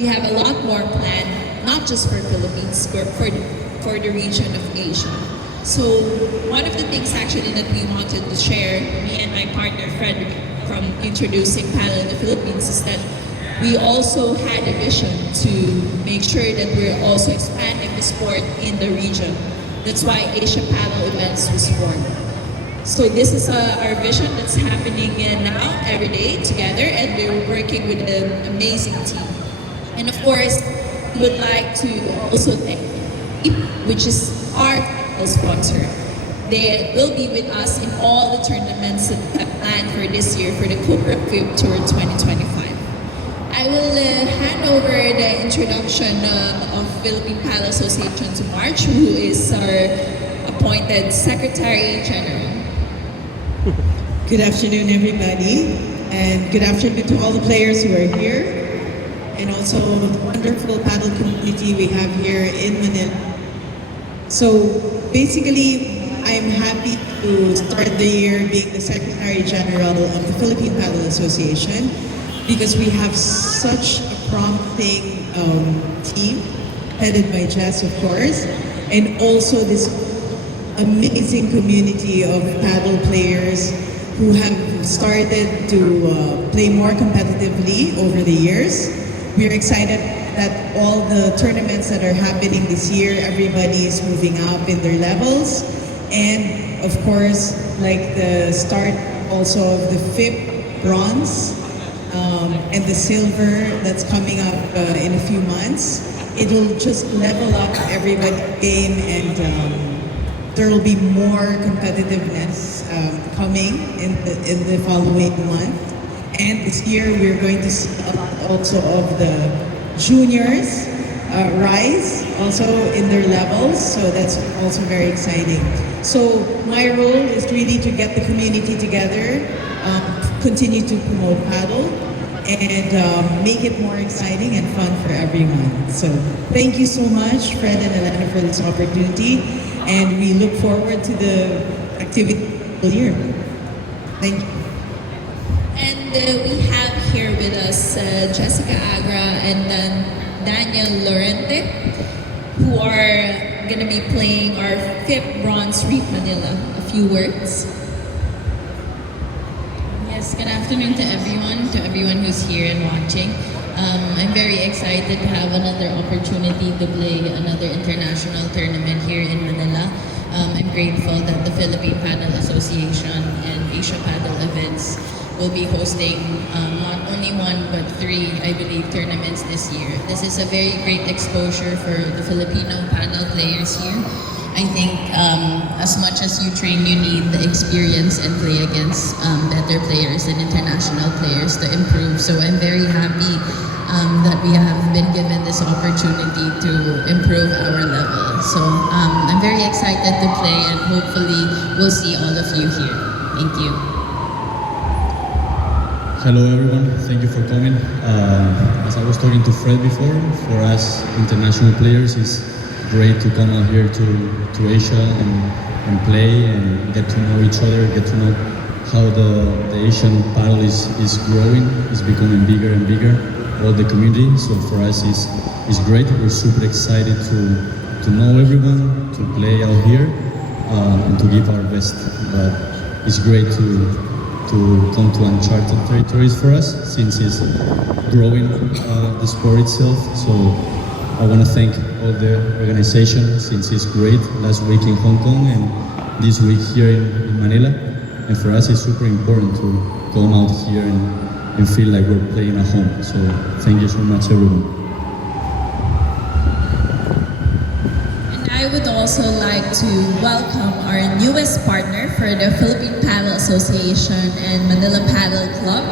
We have a lot more planned, not just for Philippines, but for the region of Asia. So one of the things actually that we wanted to share, me and my partner Frederick, from introducing Paddle in the Philippines, is that we also had a vision to make sure that we're also expanding the sport in the region. That's why Asia Paddle Events was formed. So this is our vision that's happening now every day together, and we're working with an amazing team. And of course, we would like to also thank FIP, which is our sponsor. They will be with us in all the tournaments that we have planned for this year for the Corporate FIP Tour 2025. I will hand over the introduction of Philippine Paddle Association to March, who is our appointed Secretary General. Good afternoon, everybody, and good afternoon to all the players who are here, and also the wonderful paddle community we have here in Manila. So basically, I'm happy to start the year being the Secretary General of the Philippine Paddle Association because we have such a promising team, headed by Jess, of course, and also this amazing community of paddle players who have started to play more competitively over the years. We're excited that all the tournaments that are happening this year, everybody is moving up in their levels. And of course, like the start also of the FIP Bronze and the Silver that's coming up in a few months, it'll just level up everybody's game, and there will be more competitiveness coming in the following month. And this year we're going to see a lot also of the juniors rise also in their levels, so that's also very exciting. So my role is really to get the community together, continue to promote paddle, and make it more exciting and fun for everyone. So thank you so much, Fred and Elena, for this opportunity, and we look forward to the activity all year. Thank you. And we have here with us Jessica Agra and Daniel Lorente, who are going to be playing our FIP Bronze Reap Manila. A few words. Yes, good afternoon to everyone who's here and watching. I'm very excited to have another opportunity to play another international tournament here in Manila. I'm grateful that the Philippine Paddle Association and Asia Paddle Events will be hosting not only one but three, I believe, tournaments this year. This is a very great exposure for the Filipino paddle players here. I think as much as you train, you need the experience and play against better players and international players to improve. So I'm very happy that we have been given this opportunity to improve our level. So I'm very excited to play, and hopefully we'll see all of you here. Thank you. Hello everyone, thank you for coming. As I was talking to Fred before, for us international players, it's great to come out here to Asia and play and get to know each other, get to know how the Asian paddle is growing, is becoming bigger and bigger, all the community. So for us it's great. We're super excited to know everyone, to play out here and to give our best. But it's great to come to uncharted territories for us, since it's growing the sport itself. So I want to thank all the organization, since it's great last week in Hong Kong and this week here in Manila. And for us it's super important to come out here and feel like we're playing at home. So thank you so much everyone. I would also like to welcome our newest partner for the Philippine Paddle Association and Manila Padel Club,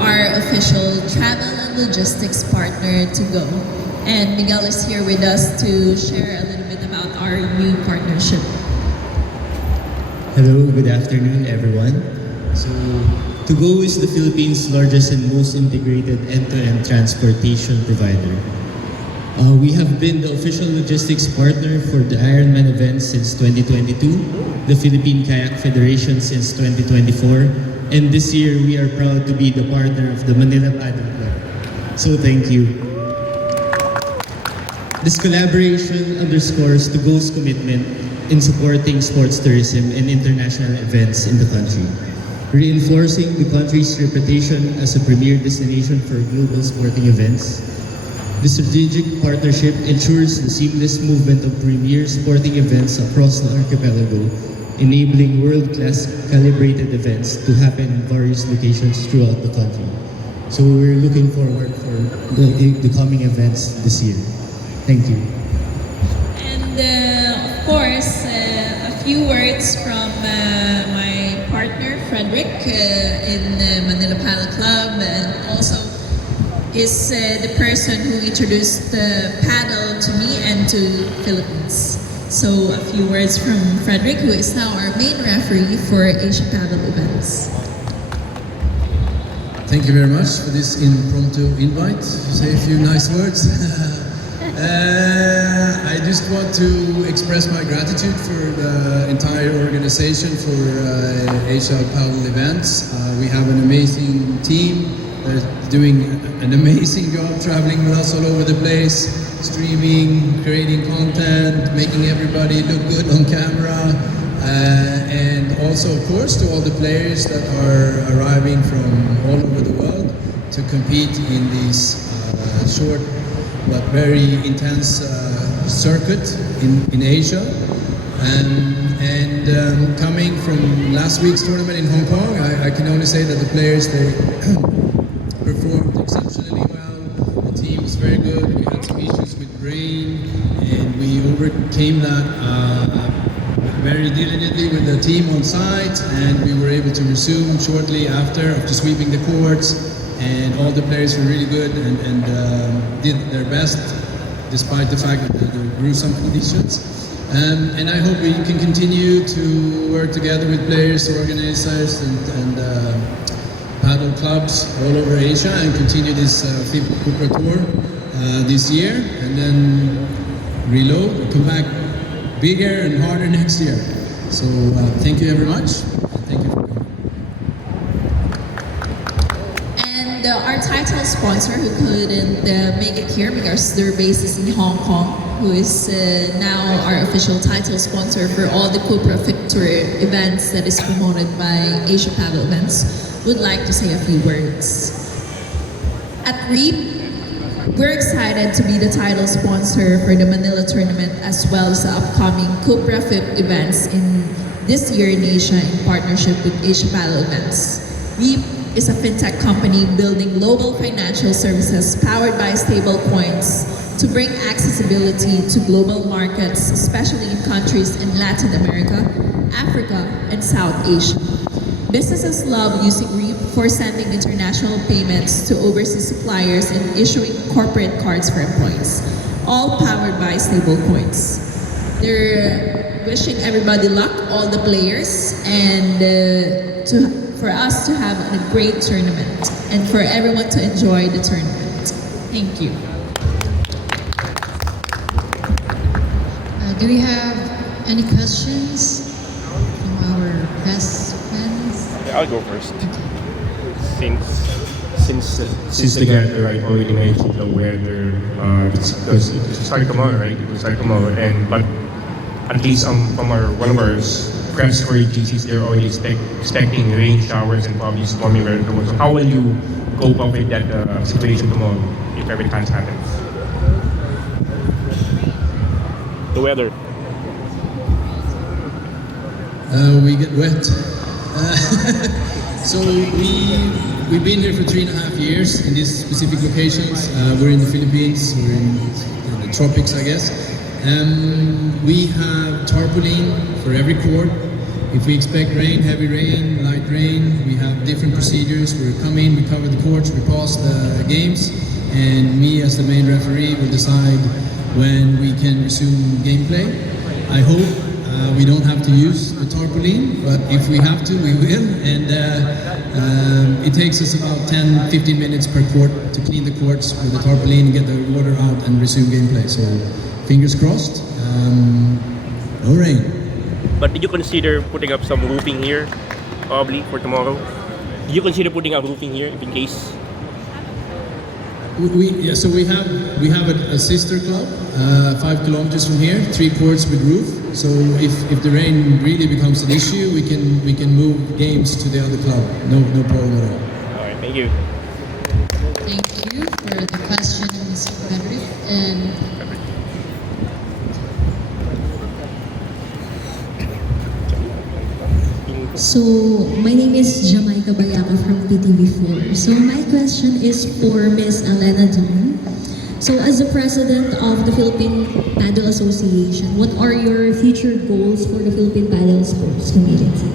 our official travel and logistics partner, Dugout. And Miguel is here with us to share a little bit about our new partnership. Hello, good afternoon everyone. So, Dugout is the Philippines' largest and most integrated end-to-end transportation provider. We have been the official logistics partner for the Ironman event since 2022, the Philippine Kayak Federation since 2024, and this year we are proud to be the partner of the Manila Padel Club. So thank you. This collaboration underscores Dugout's commitment in supporting sports tourism and international events in the country, reinforcing the country's reputation as a premier destination for global sporting events. The strategic partnership ensures the seamless movement of premier sporting events across the archipelago, enabling world-class calibrated events to happen in various locations throughout the country. So we're looking forward for the coming events this year. Thank you. And of course, a few words from my partner Frederick in Manila Padel Club, and also is the person who introduced the paddle to me and to Philippines. So a few words from Frederick, who is now our main referee for Asia Padel events. Thank you very much for this impromptu invite. Say a few nice words. I just want to express my gratitude for the entire organization for Asia Padel events. We have an amazing team. They're doing an amazing job traveling with us all over the place, streaming, creating content, making everybody look good on camera. And also, of course, to all the players that are arriving from all over the world to compete in this short but very intense circuit in Asia. And coming from last week's tournament in Hong Kong, I can only say that the players, they performed exceptionally well. The team was very good. We had some issues with rain, and we overcame that very diligently with the team on site, and we were able to resume shortly after sweeping the courts. And all the players were really good and did their best despite the fact that there were gruesome conditions. And I hope we can continue to work together with players, organizers, and paddle clubs all over Asia, and continue this FIP Cupra Tour this year, and then reload and come back bigger and harder next year. So thank you very much. Thank you for coming. And our title sponsor, who couldn't make it here because their base is in Hong Kong, who is now our official title sponsor for all the Cupra FIP Tour events that is promoted by Asia Padel Events, would like to say a few words. At REAP, we're excited to be the title sponsor for the Manila tournament, as well as the upcoming Cupra FIP events in this year in Asia in partnership with Asia Padel Events. REAP is a fintech company building global financial services powered by stable coins to bring accessibility to global markets, especially in countries in Latin America, Africa, and South Asia. Businesses love using REAP for sending international payments to overseas suppliers and issuing corporate cards for employees, all powered by stablecoins. They're wishing everybody luck, all the players, and for us to have a great tournament and for everyone to enjoy the tournament. Thank you. Do we have any questions from our best friends? I'll go first. Since the gather, I already mentioned the weather. Because it's starting tomorrow, right? It will start tomorrow, but at least from one of our press for GCs, they're already expecting rain showers and probably stormy weather tomorrow. So how will you cope up with that situation tomorrow if every time happens? The weather. We get wet. So we've been here for 3.5 years in these specific locations. We're in the Philippines, we're in the tropics, I guess. We have tarpaulin for every court. If we expect rain, heavy rain, light rain, we have different procedures. We come in, we cover the courts, we pause the games, and me as the main referee will decide when we can resume gameplay. I hope we don't have to use the tarpaulin, but if we have to, we will. And it takes us about 10-15 minutes per court to clean the courts with the tarpaulin, get the water out, and resume gameplay. So fingers crossed, no rain. But did you consider putting up some roofing here, probably for tomorrow? Did you consider putting up roofing here, if in case? So we have a sister club, 5 kilometers from here, 3 courts with roof. So if the rain really becomes an issue, we can move games to the other club. No problem at all. All right, thank you. Thank you for the questions, Frederick. And so, my name is Jamaica Bayaka from TTV4. So, my question is for Miss Elena John. So, as the president of the Philippine Padel Association, what are your future goals for the Philippine Padel sports community?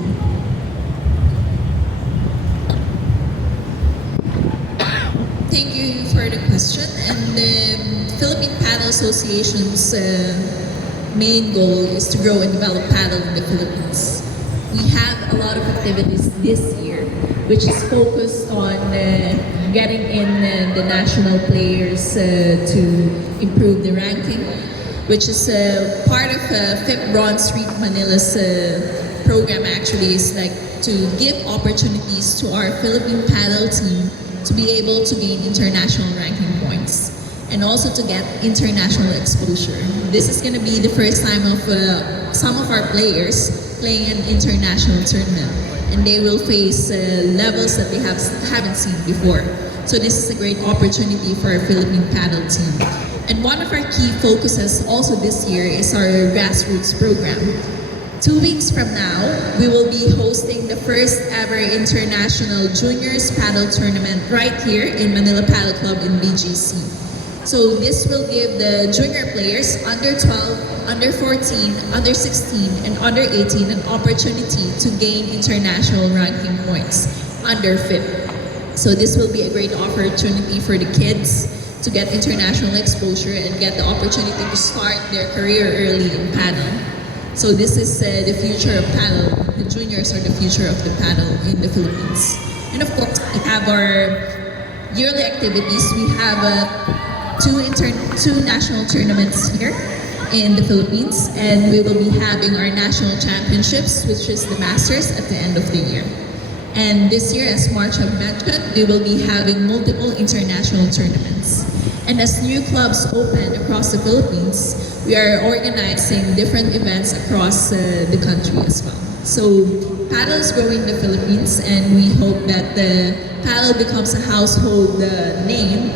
Thank you for the question. And the Philippine Padel Association's main goal is to grow and develop paddle in the Philippines. We have a lot of activities this year, which is focused on getting in the national players to improve the ranking, which is part of FIP Bronze Reap Manila's program. Actually, is like to give opportunities to our Philippine paddle team to be able to gain international ranking points and also to get international exposure. This is going to be the first time of some of our players playing an international tournament, and they will face levels that they haven't seen before. So this is a great opportunity for our Philippine paddle team. And one of our key focuses also this year is our grassroots program. 2 weeks from now, we will be hosting the first ever international juniors paddle tournament right here in Manila Padel Club in BGC. So this will give the junior players under 12, under 14, under 16, and under 18 an opportunity to gain international ranking points under FIP. So this will be a great opportunity for the kids to get international exposure and get the opportunity to start their career early in paddle. So this is the future of paddle. The juniors are the future of the paddle in the Philippines. And of course, we have our yearly activities. We have two national tournaments here in the Philippines, and we will be having our national championships, which is the Masters, at the end of the year. And this year, as March have mentioned, we will be having multiple international tournaments. And as new clubs open across the Philippines, we are organizing different events across the country as well. So paddle is growing in the Philippines, and we hope that the paddle becomes a household name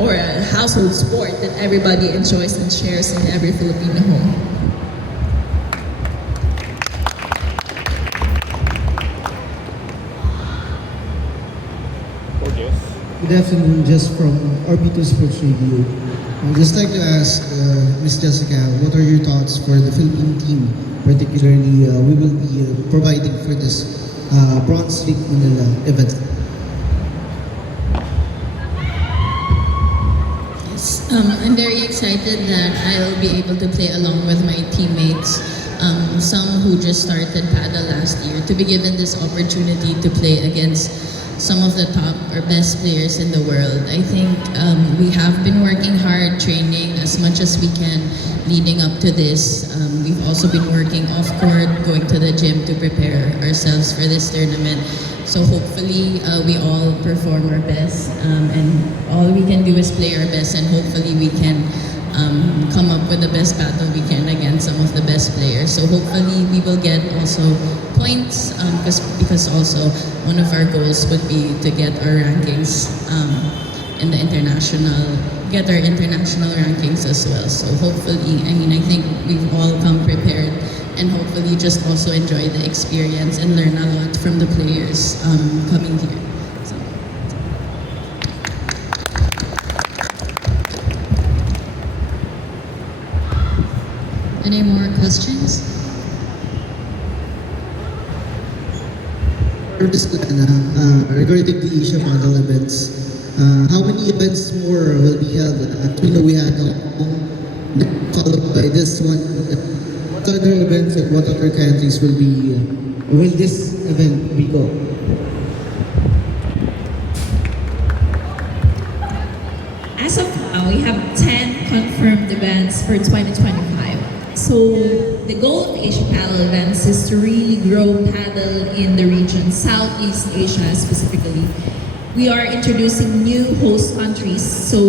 or a household sport that everybody enjoys and shares in every Filipino home. Good afternoon, just from Orbito Sports Radio. I'd just like to ask Ms. Jessica, what are your thoughts for the Philippine team? Particularly, we will be providing for this Bronze Reap Manila event. Yes, I'm very excited that I'll be able to play along with my teammates, some who just started paddle last year, to be given this opportunity to play against some of the top or best players in the world. I think we have been working hard, training as much as we can leading up to this. We've also been working off court, going to the gym to prepare ourselves for this tournament. So hopefully we all perform our best, and all we can do is play our best, and hopefully we can come up with the best battle we can against some of the best players. So hopefully we will get also points, because also one of our goals would be to get our rankings in the get our international rankings as well. So hopefully, I think we've all come prepared, and hopefully just also enjoy the experience and learn a lot from the players coming here. So. any more questions? Regarding the Asia Model events, how many events more will be held? We know we had followed by this one. What other events and what other countries will this event be go? As of now, we have 10 confirmed events for 2025. So the goal of Asia Paddle events is to really grow paddle in the region, Southeast Asia specifically. we are introducing new host countries. So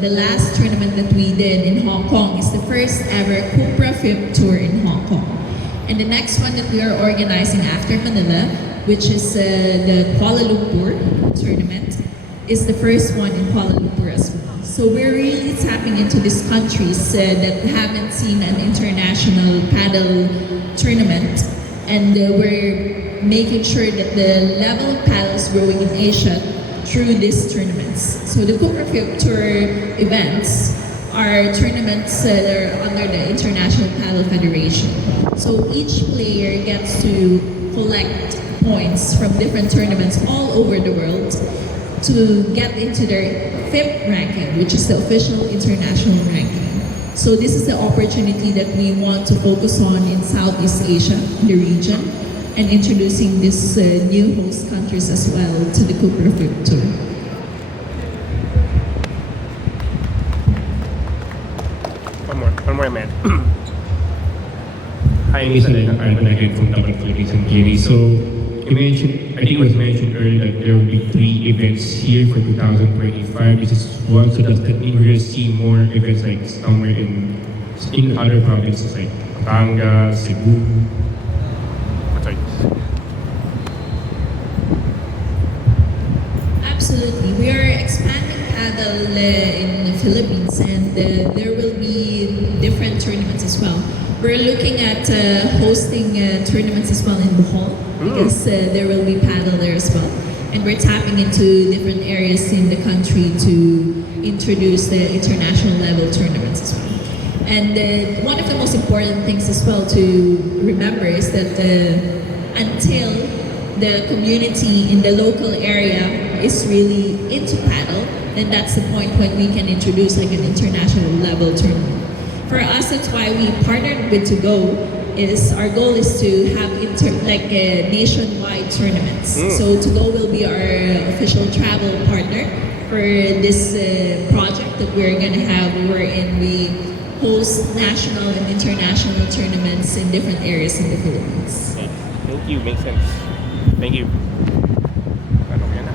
the last tournament that we did in Hong Kong is the first ever Cupra FIP Tour in Hong Kong. And the next one that we are organizing after Manila, which is the Kuala Lumpur tournament, is the first one in Kuala Lumpur as well. So we're really tapping into these countries that haven't seen an international paddle tournament, and we're making sure that the level of paddle is growing in Asia through these tournaments. So the Cupra FIP Tour events are tournaments that are under the International Paddle Federation. So each player gets to collect points from different tournaments all over the world to get into their FIP ranking, which is the official international ranking. So this is the opportunity that we want to focus on in Southeast Asia, the region, and introducing these new host countries as well to the Cupra FIP Tour. One more, man. Hi, Miss Elena. I'm connected from Dugout Philippines and Kiri. So, you mentioned, I think it was mentioned earlier that there will be 3 events here for 2025. This is one, so does that mean we're going to see more events like somewhere in other provinces like Pampanga, Cebu? Sorry. Absolutely. We are expanding paddle in the Philippines, and there will be different tournaments as well. We're looking at hosting tournaments as well in Bohol, because there will be paddle there as well. And we're tapping into different areas in the country to introduce the international level tournaments as well. And one of the most important things as well to remember is that until the community in the local area is really into paddle, then that's the point when we can introduce like an international level tournament. For us, that's why we partnered with To Go. Our goal is to have nationwide tournaments. So To Go will be our official travel partner for this project that we're gonna have, wherein we host national and international tournaments in different areas in the Philippines. Thank you, makes sense. Thank you. Ano yan na?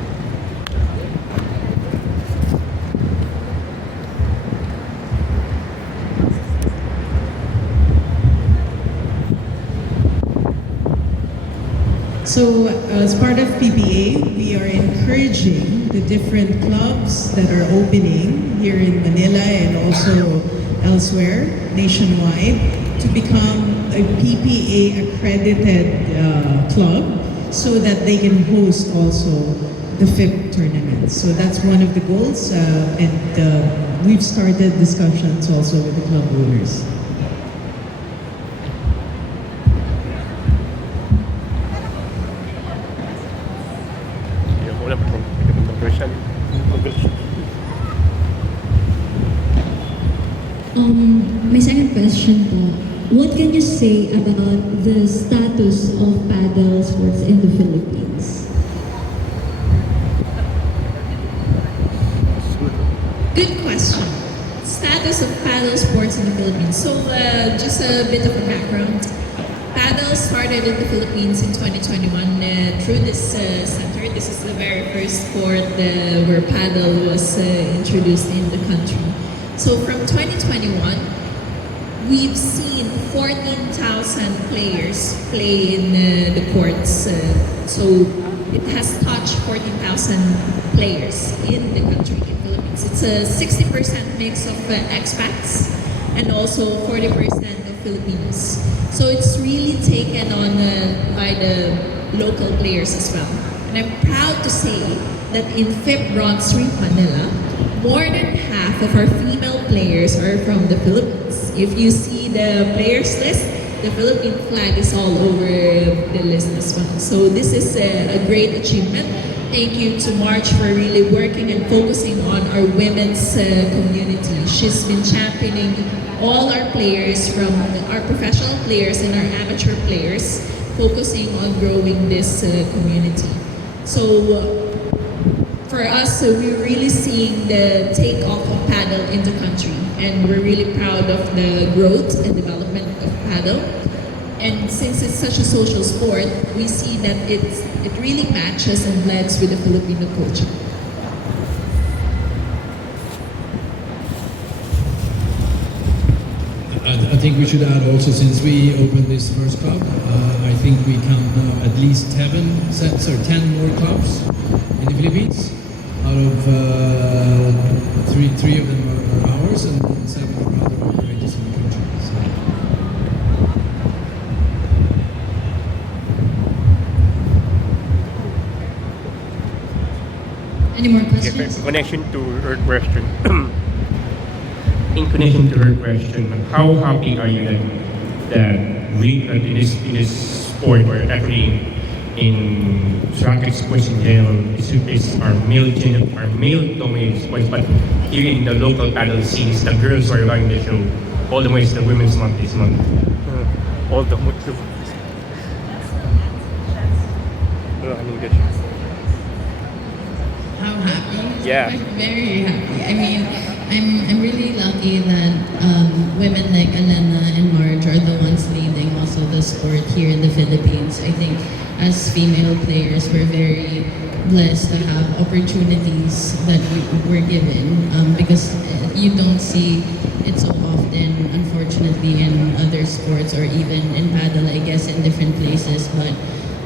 So, as part of PBA, we are encouraging the different clubs that are opening here in Manila and also elsewhere, nationwide, to become a PPA accredited club so that they can host also the FIP tournament. So that's one of the goals, and we've started discussions also with the club owners. My second question po, what can you say about the status of paddle sports in the Philippines? Good question. Status of paddle sports in the Philippines. So just a bit of a background. Paddle started in the Philippines in 2021 through this center. This is the very first sport where paddle was introduced in the country. So from 2021, we've seen 14,000 players play in the courts. So it has touched 14,000 players in the country, in Philippines. It's a 60% mix of expats and also 40% of Filipinos. So it's really taken on by the local players as well. And I'm proud to say that in FIP Bronze Reap Manila, more than half of our female players are from the Philippines. If you see the players list, the Philippine flag is all over the list as well. So this is a great achievement. Thank you to March for really working and focusing on our women's community. She's been championing all our players, from our professional players and our amateur players, focusing on growing this community. So for us, we're really seeing the takeoff of paddle in the country, and we're really proud of the growth and development of paddle. And since it's such a social sport, we see that it really matches and blends with the Filipino culture. I think we should add also, since we opened this first club, I think we count now at least 10 more clubs in the Philippines. Out of three of them are ours, and 7 are other operators in the country. So. Any more Yes, questions? in connection to her question. In connection to her question, how happy are you that we in this sport, or actually in racket sports in general, is our male dominated sports, but here in the local paddle scenes, the girls are running the show. All the way it's the Women's Month this month. All the How happy? Yeah. Very happy. I mean, I'm really lucky that women like Elena and Marge are the ones leading also the sport here in the Philippines. I think as female players, we're very blessed to have opportunities that we were given because you don't see it so often, unfortunately, in other sports or even in paddle, I guess, in different places. But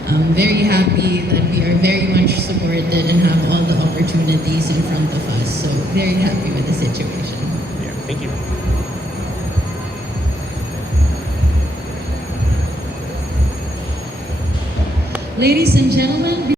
I'm very happy that we are very much supported and have all the opportunities in front of us. So very happy with the situation. Yeah, thank you. Ladies and gentlemen,